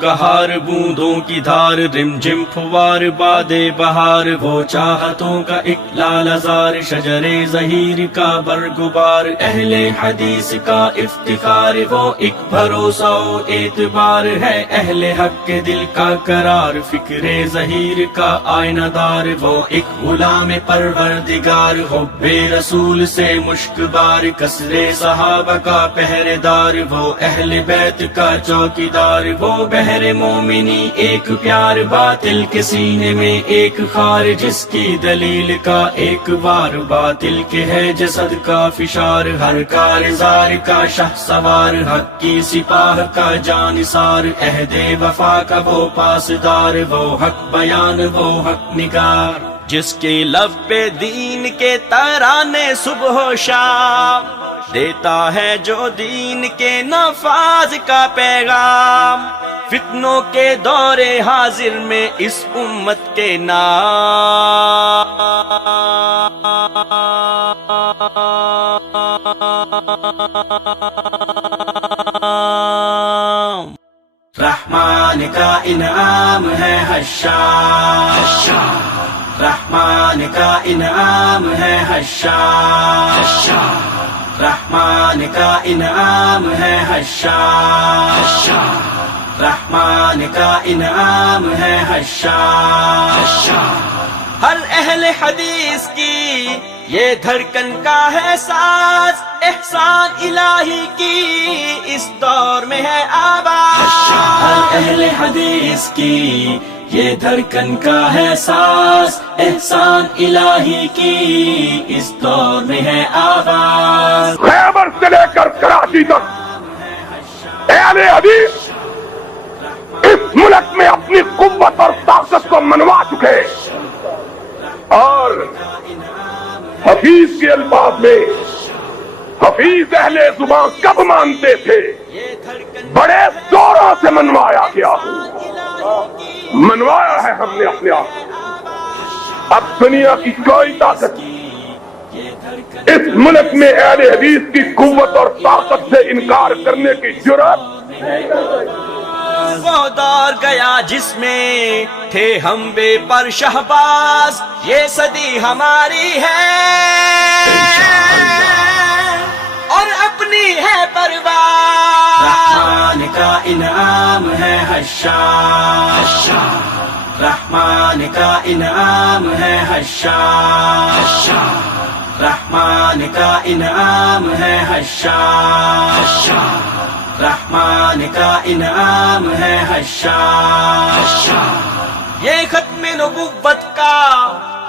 کا ہار، بوندوں کی دھار، رم جم پھوار باد بہار، وہ چاہتوں کا ایک لال زار، شجر ظہیر کا برگبار، اہل حدیث کا افتخار، وہ ایک بھروسہ و اعتبار ہے، اہل حق کے دل کا قرار، فکر ظہیر کا آئینہ دار، وہ ایک غلام پروردگار، حب رسول سے مشک بار، کثر صحابہ کا پہرے دار، وہ اہل بیت کا چوکیدار، وہ بحر مومنی ایک پیار، باطل کے سینے میں ایک خار، جس کی دلیل کا ایک وار، باطل کے ہے جسد کا فشار، ہر کارزار کا شہ سوار، حق کی سپاہ کا جانثار، عہد وفا کا وہ پاسدار، وہ حق بیان وہ حق نگار، جس کے لب پہ دین کے ترانے صبح و شام، دیتا ہے جو دین کے نفاذ کا پیغام، فتنوں کے دور حاضر میں اس امت کے نام، رحمان کا انعام ہے حشار، رحمان کا انعام ہے حشار، رحمان کا انعام ہے حشار، رحمان کا انعام ہے حشار، ہر اہل حدیث کی یہ دھڑکن کا ہے ساز، احسان الہی کی اس دور میں ہے آواز، ہر اہل حدیث کی یہ دھڑکن کا ہے ساز، احسان الہی کی اس دور میں ہے آواز، خیبر سے لے کر کراچی تک اہل حدیث اس ملک میں اپنی قوت اور طاقت کو منوا چکے، اور حفیظ کے الفاظ میں حفیظ اہل زبان کب مانتے تھے؟ بڑے زوروں سے منوایا گیا، منوایا ہے ہم نے اپنے آپ، اب دنیا کی کوئی طاقت اس ملک میں اہل حدیث کی قوت اور طاقت سے انکار کرنے کی جرأت وہ دور گیا جس میں تھے ہم بے پر شہباز، یہ صدی ہماری ہے اور اپنی ہے پرواز، رحمان کا انعام ہے حشار، رحمان کا انعام ہے حشار، رحمان کا انعام ہے حشار، رحمان کا انعام ہے حشار، یہ ختم نبوت کا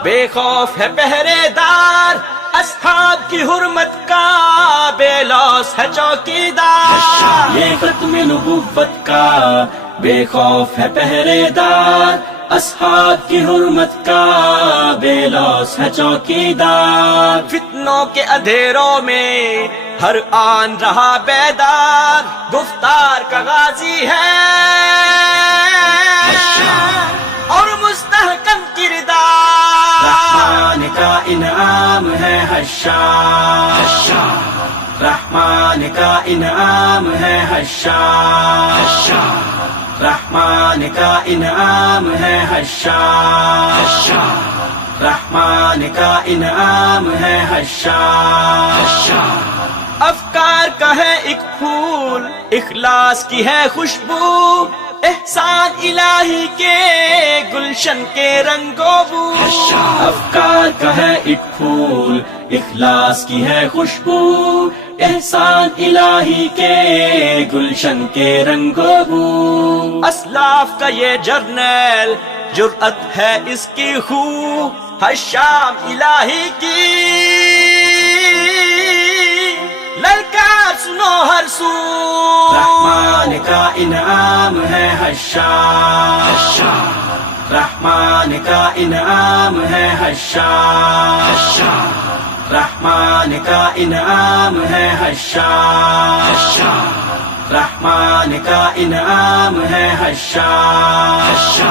بے خوف ہے پہرے دار، اصحاب کی حرمت کا بے لوث ہے چوکیدار، یہ ختم نبوت کا بے خوف ہے پہرے دار، اصحاب کی حرمت کا بے لوث ہے چوکیدار، فتنوں کے اندھیروں میں ہر آن رہا بیدار، گفتار کا غازی ہے اور مستحکم کردار، رحمان کا انعام ہے حشار، رحمان کا انعام ہے حشار، رحمان کا انعام ہے حشار، رحمان کا انعام ہے حشار، افکار کا ہے ایک پھول، اخلاص کی ہے خوشبو، احسان الہی کے گلشن کے رنگوں بو، افکار کا ہے ایک پھول، اخلاص کی ہے خوشبو، احسان الہی کے گلشن کے رنگوں بو، اسلاف کا یہ جرنیل جرأت ہے اس کی خو، ہر شام الہی کی للکار سنو ہر سو، رحمان کا انعام ہے حشار، رحمان کا انعام ہے حشار، رحمان کا انعام ہے حشار، رحمان کا انعام ہے حشار،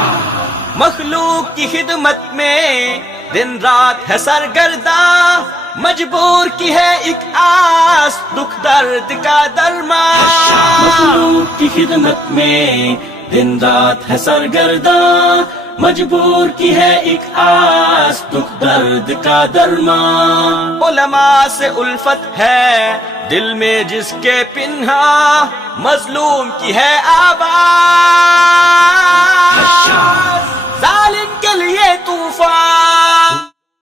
مخلوق کی خدمت میں دن رات ہے سرگرداں، مجبور کی ہے ایک آس دکھ درد کا درمان، مخلوق کی خدمت میں دن رات ہے سرگرداں، مجبور کی ہے ایک آس، دکھ درد کا درمان۔ علماء سے الفت ہے دل میں جس کے پنہاں، مظلوم کی ہے آواز۔